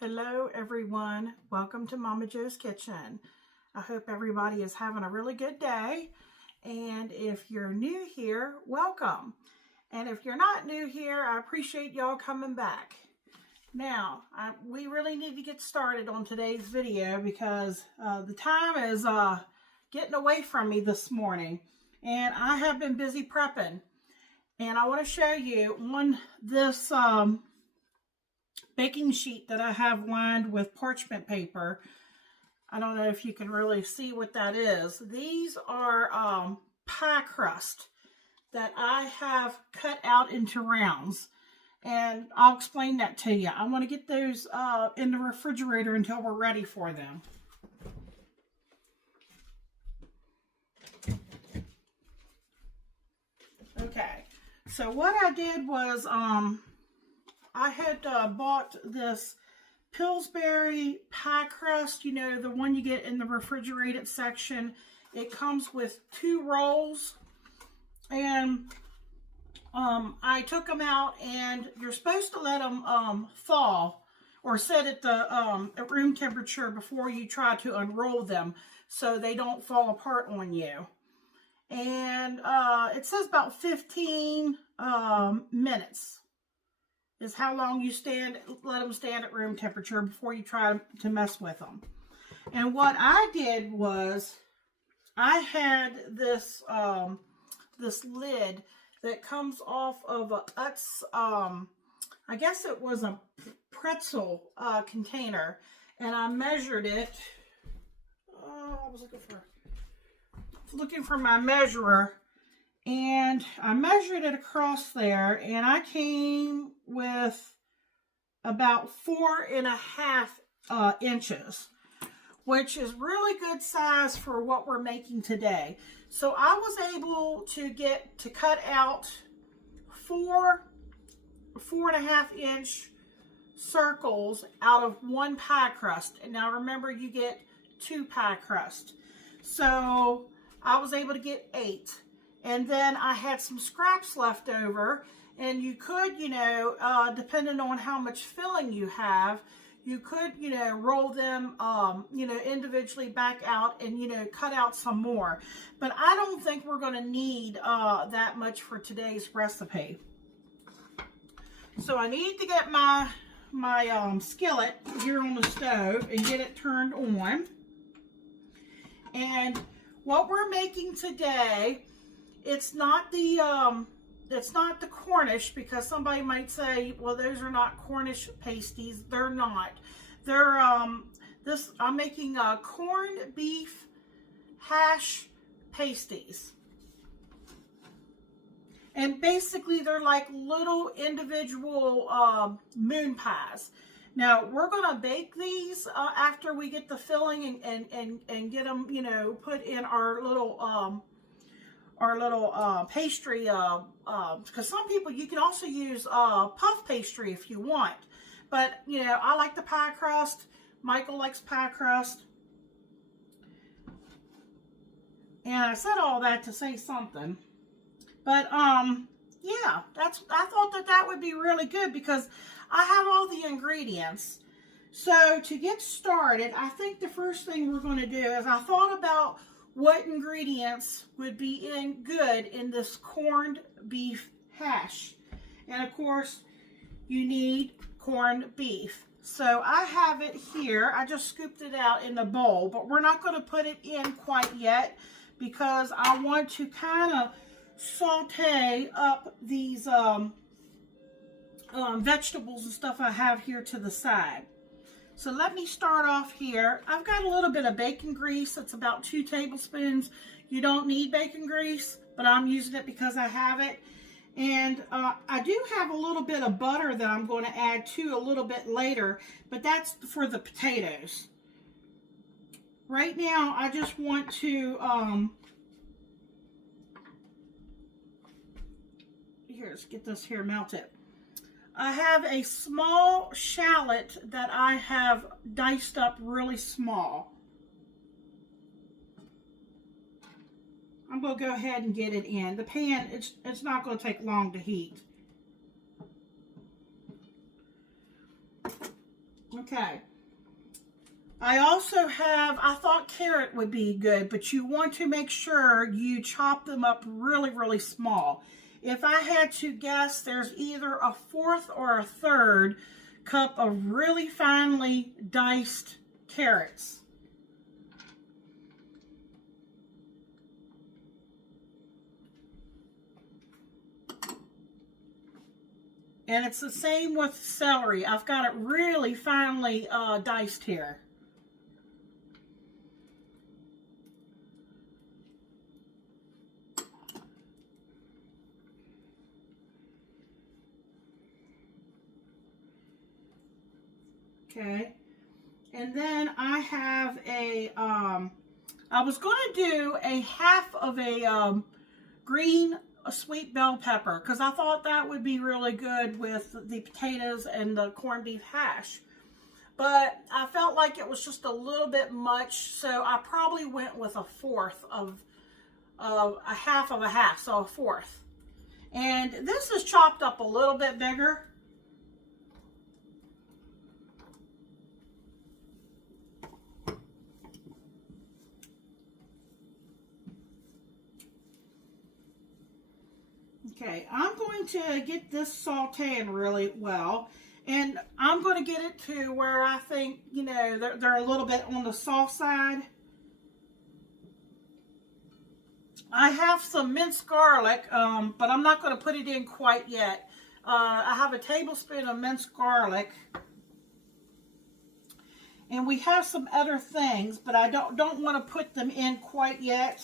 Hello everyone, welcome to Momma Jo's Kitchen. I hope everybody is having a really good day, and if you're new here, welcome. And if you're not new here, I appreciate y'all coming back. Now, we really need to get started on today's video because the time is getting away from me this morning, and I have been busy prepping. And I want to show you on this baking sheet that I have lined with parchment paper. I don't know if you can really see what that is. These are pie crust that I have cut out into rounds, and I'll explain that to you. I want to get those in the refrigerator until we're ready for them. Okay, so what I did was I had bought this Pillsbury pie crust, you know, the one you get in the refrigerated section. It comes with 2 rolls, and I took them out, and you're supposed to let them thaw or set at the at room temperature before you try to unroll them so they don't fall apart on you. And it says about 15 minutes is how long you let them stand at room temperature before you try to mess with them. And what I did was I had this this lid that comes off of a Utz, I guess it was a pretzel container, and I measured it. I was looking for my measurer, and I measured it across there, and I came with about 4.5 inches, which is really good size for what we're making today. So I was able to cut out 4.5 inch circles out of 1 pie crust. And now remember, you get 2 pie crust. So I was able to get 8. And then I had some scraps left over, and you could, you know, depending on how much filling you have, you could, you know, roll them, you know, individually back out and, you know, cut out some more. But I don't think we're going to need that much for today's recipe. So I need to get my skillet here on the stove and get it turned on. And what we're making today, it's not the Cornish, because somebody might say, well, those are not Cornish pasties. They're not. They're I'm making corned beef hash pasties. And basically they're like little individual moon pies. Now we're gonna bake these after we get the filling and get them, you know, put in our little pastry, because some people, you can also use puff pastry if you want, but you know, I like the pie crust. Michael likes pie crust, and I said all that to say something, but yeah, I thought that would be really good because I have all the ingredients. So to get started, I think the first thing we're going to do is I thought about what ingredients would be good in this corned beef hash. And of course, you need corned beef. So I have it here. I just scooped it out in the bowl, but we're not going to put it in quite yet because I want to kind of saute up these vegetables and stuff I have here to the side. So let me start off here. I've got a little bit of bacon grease. It's about 2 tablespoons. You don't need bacon grease, but I'm using it because I have it. And I do have a little bit of butter that I'm going to add to a little bit later, but that's for the potatoes. Right now, I just want to, here, let's get this here melted. I have a small shallot that I have diced up really small. I'm going to go ahead and get it in. The pan, it's not going to take long to heat. Okay, Okay. I also have, I thought carrot would be good, but you want to make sure you chop them up really, really small. If I had to guess, there's either a fourth or a third cup of really finely diced carrots. And it's the same with celery. I've got it really finely diced here. Okay. And then I have a, I was going to do a half of a green sweet bell pepper because I thought that would be really good with the potatoes and the corned beef hash. But I felt like it was just a little bit much, so I probably went with a fourth of a half of a half, so a fourth. And this is chopped up a little bit bigger. Okay, I'm going to get this sauteing really well, and I'm going to get it to where I think, you know, they're a little bit on the soft side. I have some minced garlic, but I'm not going to put it in quite yet. I have a tablespoon of minced garlic, and we have some other things, but I don't want to put them in quite yet.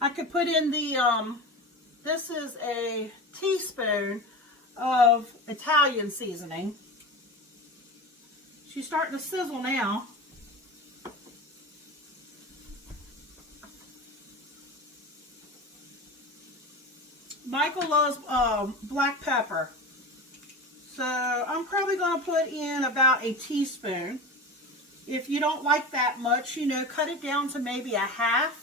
I could put in the this is a teaspoon of Italian seasoning. She's starting to sizzle now. Michael loves black pepper. So I'm probably going to put in about a teaspoon. If you don't like that much, you know, cut it down to maybe a half.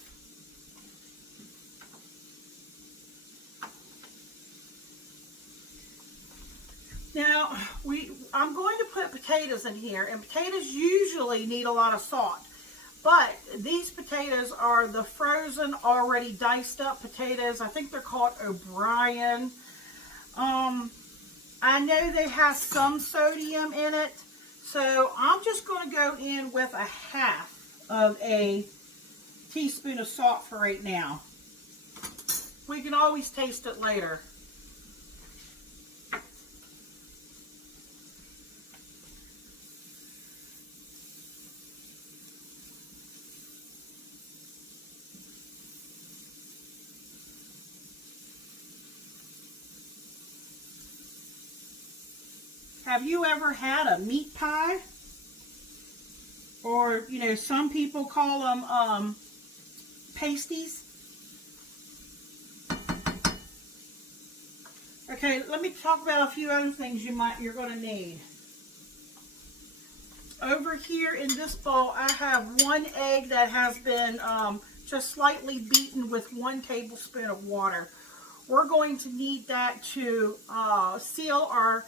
Now, I'm going to put potatoes in here, and potatoes usually need a lot of salt. But these potatoes are the frozen, already diced up potatoes. I think they're called O'Brien. I know they have some sodium in it, so I'm just going to go in with a half of a teaspoon of salt for right now. We can always taste it later. Have you ever had a meat pie? Or, you know, some people call them pasties. Okay, let me talk about a few other things you're going to need. Over here in this bowl, I have 1 egg that has been just slightly beaten with 1 tablespoon of water. We're going to need that to seal our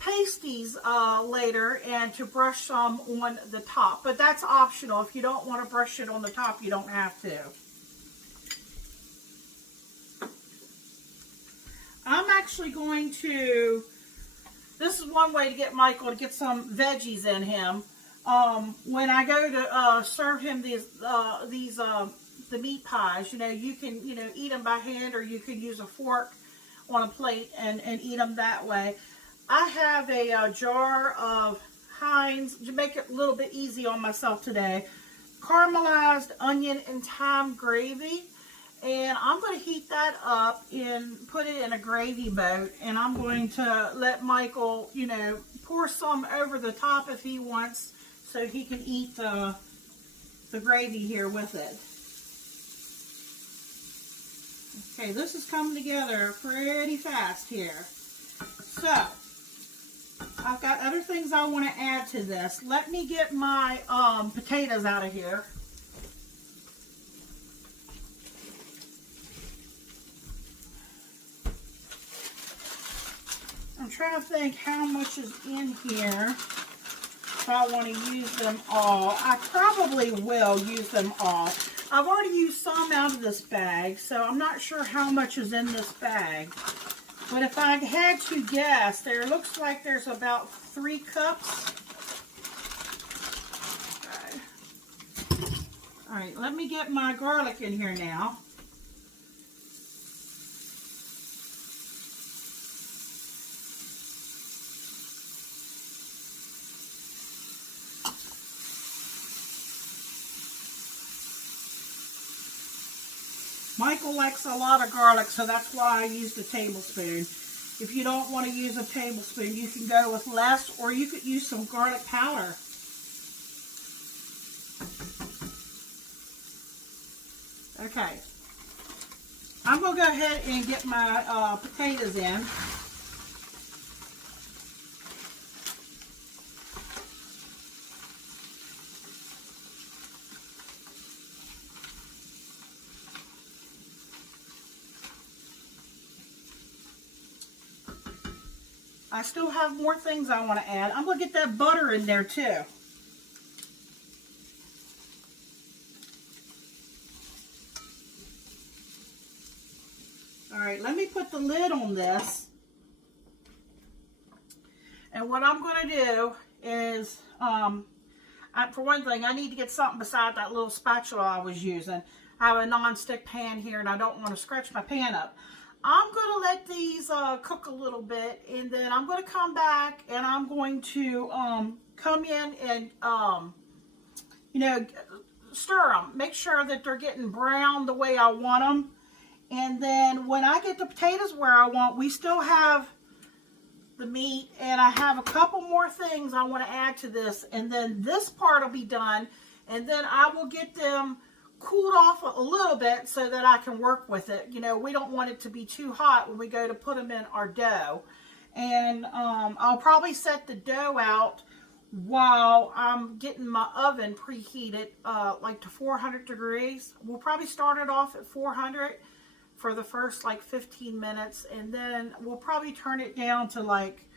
pasties later and to brush some on the top. But that's optional. If you don't want to brush it on the top, you don't have to. I'm actually going to, this is one way to get Michael to get some veggies in him. When I go to serve him the meat pies, you know, you can, you know, eat them by hand, or you can use a fork on a plate and eat them that way. I have a jar of Heinz, to make it a little bit easy on myself today, caramelized onion and thyme gravy. And I'm going to heat that up and put it in a gravy boat. And I'm going to let Michael, you know, pour some over the top if he wants, so he can eat the gravy here with it. Okay, this is coming together pretty fast here. So, I've got other things I want to add to this. Let me get my potatoes out of here. I'm trying to think how much is in here. if I want to use them all. I probably will use them all. I've already used some out of this bag, so I'm not sure how much is in this bag. But if I had to guess, there looks like there's about 3 cups. Okay. All right, let me get my garlic in here now. Michael likes a lot of garlic, so that's why I used a tablespoon. If you don't want to use a tablespoon, you can go with less, or you could use some garlic powder. Okay. I'm going to go ahead and get my potatoes in. I still have more things I want to add. I'm going to get that butter in there too. All right, let me put the lid on this. And what I'm going to do is, for one thing, I need to get something beside that little spatula I was using. I have a non-stick pan here and I don't want to scratch my pan up. I'm going to let these cook a little bit, and then I'm going to come back and I'm going to come in and, you know, stir them. Make sure that they're getting brown the way I want them. And then when I get the potatoes where I want, we still have the meat, and I have a couple more things I want to add to this, and then this part will be done, and then I will get them cooled off a little bit so that I can work with it. You know, we don't want it to be too hot when we go to put them in our dough. And I'll probably set the dough out while I'm getting my oven preheated like to 400 degrees. We'll probably start it off at 400 for the first like 15 minutes, and then we'll probably turn it down to like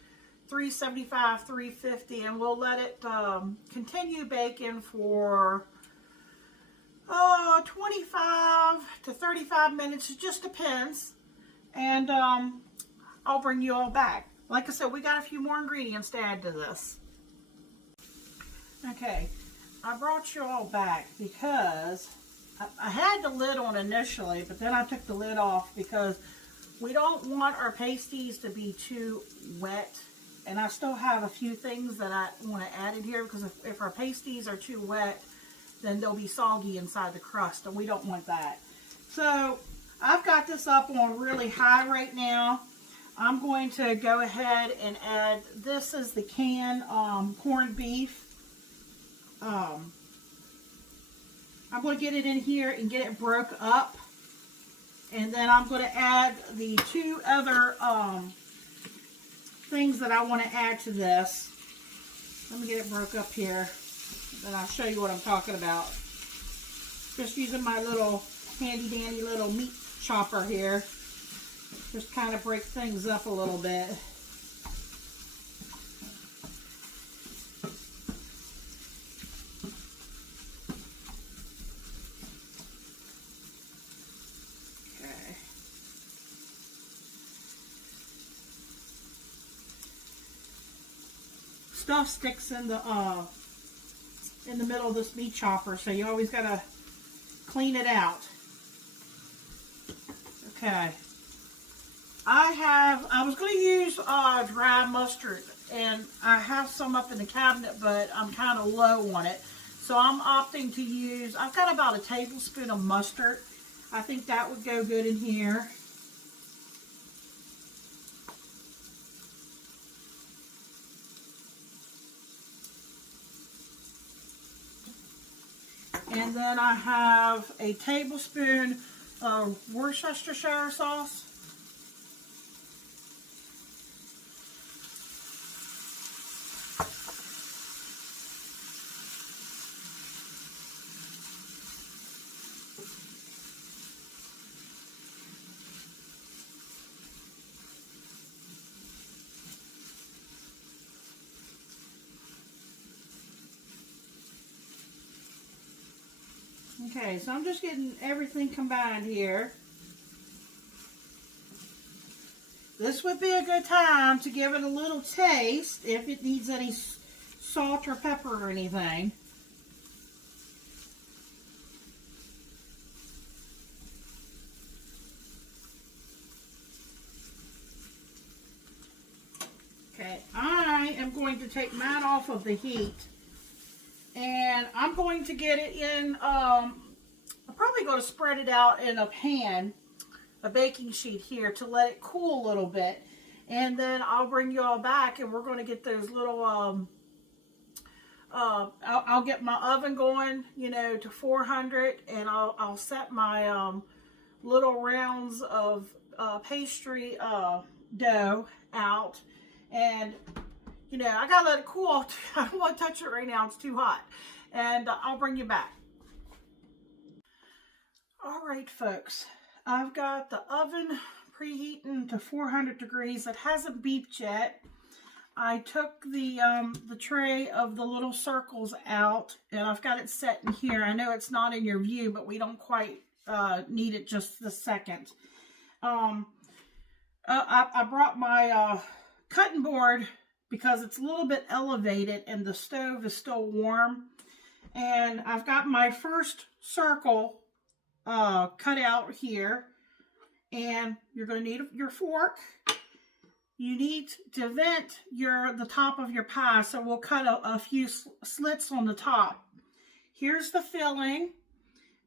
375, 350, and we'll let it continue baking for 25 to 35 minutes. It just depends. And I'll bring you all back. Like I said, we got a few more ingredients to add to this. Okay, I brought you all back because I had the lid on initially, but then I took the lid off because we don't want our pasties to be too wet. And I still have a few things that I want to add in here, because if our pasties are too wet, then they'll be soggy inside the crust, and we don't want that. So I've got this up on really high right now. I'm going to go ahead and add, this is the canned corned beef. I'm going to get it in here and get it broke up. And then I'm going to add the 2 other things that I want to add to this. Let me get it broke up here. Then I'll show you what I'm talking about. Just using my little handy dandy little meat chopper here. Just kind of break things up a little bit. Okay. Stuff sticks in the middle of this meat chopper, so you always gotta clean it out. Okay. I was going to use dry mustard, and I have some up in the cabinet, but I'm kind of low on it. So I'm opting to use, I've got about a tablespoon of mustard. I think that would go good in here. And then I have a tablespoon of Worcestershire sauce. Okay, so I'm just getting everything combined here. This would be a good time to give it a little taste if it needs any salt or pepper or anything. Okay, I am going to take mine off of the heat, and I'm going to get it in, I'm probably going to spread it out in a pan, a baking sheet here, to let it cool a little bit, and then I'll bring you all back, and we're going to get those little, I'll get my oven going, you know, to 400, and I'll set my little rounds of pastry dough out. And, you know, I gotta let it cool off. I don't want to touch it right now. It's too hot. And I'll bring you back. All right, folks. I've got the oven preheating to 400 degrees. It hasn't beeped yet. I took the tray of the little circles out, and I've got it set in here. I know it's not in your view, but we don't quite need it just this second. I brought my cutting board because it's a little bit elevated and the stove is still warm, and I've got my first circle cut out here, and you're going to need your fork. You need to vent the top of your pie, so we'll cut a few slits on the top. Here's the filling.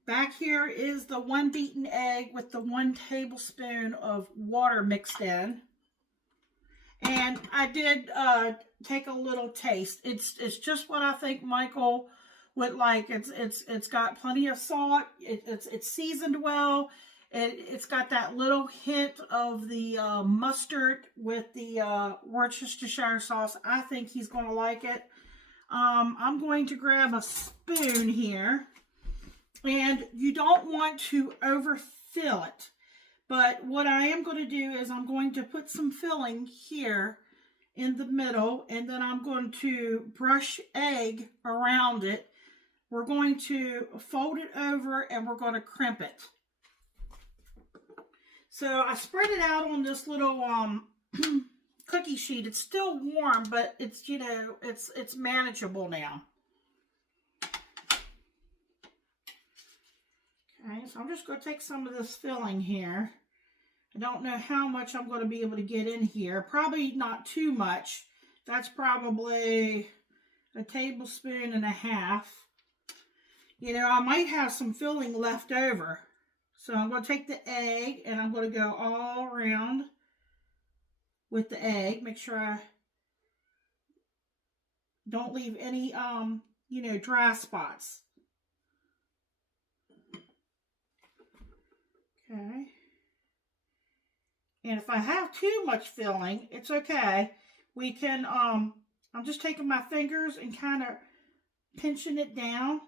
Back here is the 1 beaten egg with the 1 tablespoon of water mixed in. And I did take a little taste. It's just what I think Michael would like. It's got plenty of salt. It's seasoned well. It's got that little hint of the mustard with the Worcestershire sauce. I think he's going to like it. I'm going to grab a spoon here. And you don't want to overfill it. But what I am going to do is I'm going to put some filling here in the middle, and then I'm going to brush egg around it. We're going to fold it over, and we're going to crimp it. So I spread it out on this little cookie sheet. It's still warm, but it's, you know, it's manageable now. Okay, so I'm just going to take some of this filling here. I don't know how much I'm going to be able to get in here. Probably not too much. That's probably a tablespoon and a half. You know, I might have some filling left over. So I'm going to take the egg and I'm going to go all around with the egg. Make sure I don't leave any, you know, dry spots. Okay. And if I have too much filling, it's okay. We can, I'm just taking my fingers and kind of pinching it down.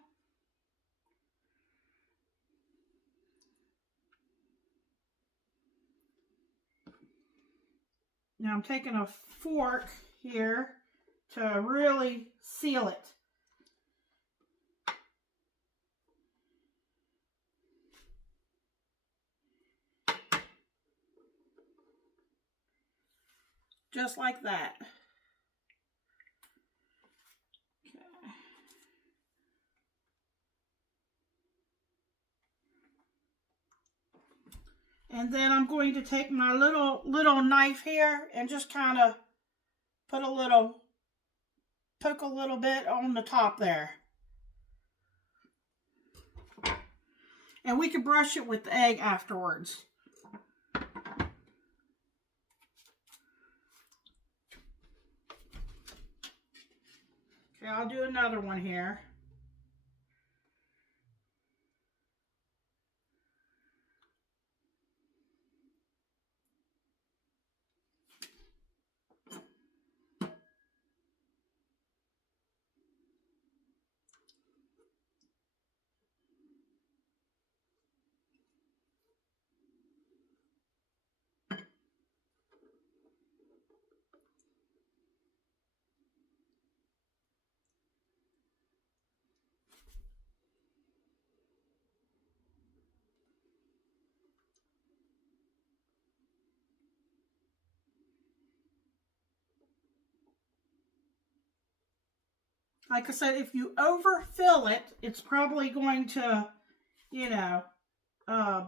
Now I'm taking a fork here to really seal it. Just like that. Okay. And then I'm going to take my little knife here and just kind of put poke a little bit on the top there. And we can brush it with the egg afterwards. Okay, I'll do another one here. Like I said, if you overfill it, it's probably going to, you know,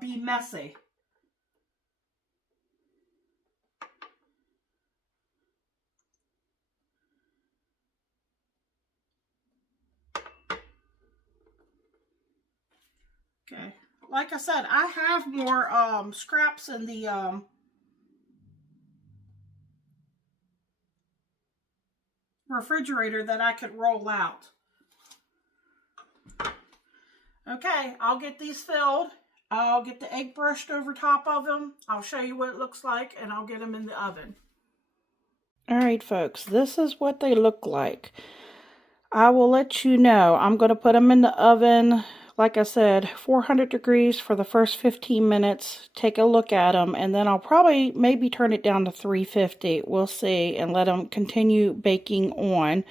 be messy. Okay. Like I said, I have more scraps in the refrigerator that I could roll out. Okay, I'll get these filled. I'll get the egg brushed over top of them. I'll show you what it looks like, and I'll get them in the oven. All right, folks, this is what they look like. I will let you know. I'm going to put them in the oven, like I said, 400 degrees for the first 15 minutes. Take a look at them, and then I'll probably maybe turn it down to 350. We'll see, and let them continue baking on.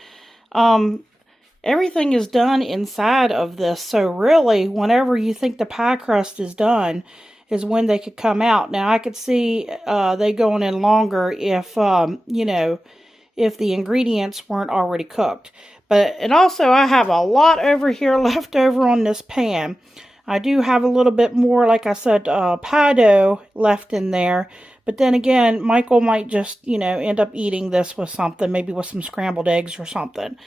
Everything is done inside of this, so really, whenever you think the pie crust is done, is when they could come out. Now, I could see they going in longer if, you know, if the ingredients weren't already cooked. And also, I have a lot over here left over on this pan. I do have a little bit more, like I said, pie dough left in there. But then again, Michael might just, you know, end up eating this with something, maybe with some scrambled eggs or something.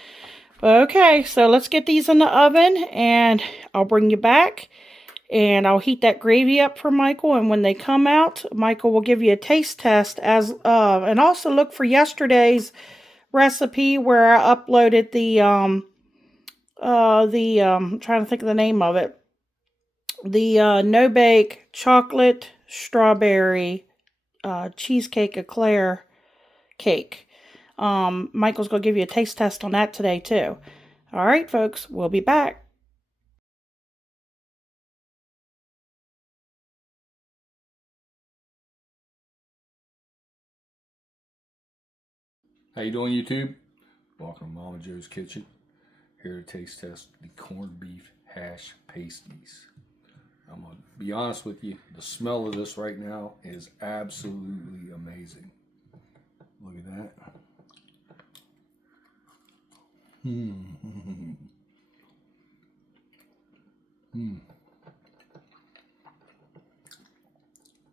Okay, so let's get these in the oven, and I'll bring you back, and I'll heat that gravy up for Michael, and when they come out, Michael will give you a taste test, and also look for yesterday's recipe where I uploaded I'm trying to think of the name of it, the no-bake chocolate strawberry cheesecake eclair cake. Michael's going to give you a taste test on that today, too. All right, folks, we'll be back. How you doing, YouTube? Welcome to Momma Jo's Kitchen. Here to taste test the corned beef hash pasties. I'm going to be honest with you, the smell of this right now is absolutely amazing. Look at that.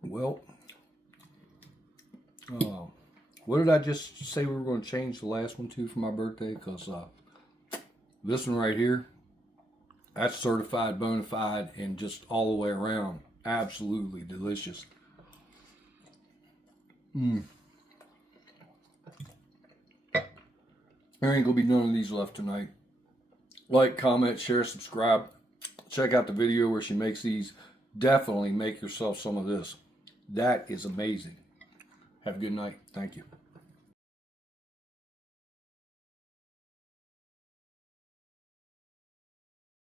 Well, what did I just say we were going to change the last one to for my birthday? Because this one right here, that's certified bona fide and just all the way around absolutely delicious. There ain't gonna be none of these left tonight. Like, comment, share, subscribe. Check out the video where she makes these. Definitely make yourself some of this. That is amazing. Have a good night. Thank you.